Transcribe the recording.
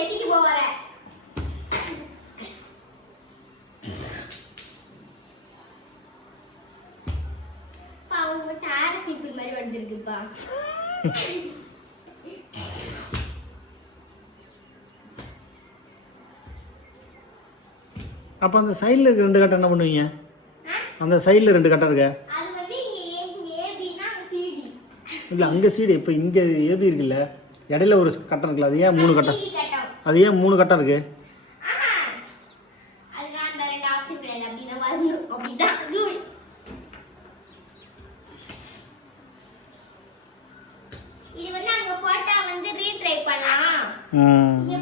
செட்டிக்கு போவற பாவு டார சீப்பிள் மாதிரி வந்திருக்குப்பா. அப்ப அந்த சைடுல இருக்க 2 கட்டம் என்ன பண்ணுவீங்க? அந்த சைடுல 2 கட்டம் இருக்கு. அது வந்து இங்க ஏபினா அங்க சிடி. இல்ல அங்க சிடி. இப்ப இங்க ஏபி இருக்குல்ல, இடையில ஒரு கட்டம் இருக்குல்ல, அது ஏன் 3 கட்டம்? அது ஏன் 3 கட்டம் இருக்கு? அதுக்கு அந்த 2 ஆப்ஷன் கிடையாது. அப்படிதான் வரணும். அப்படிதான் ரூல். இது வந்து அங்க போட்டா வந்து ரீட்ரை பண்ணலாம். இங்க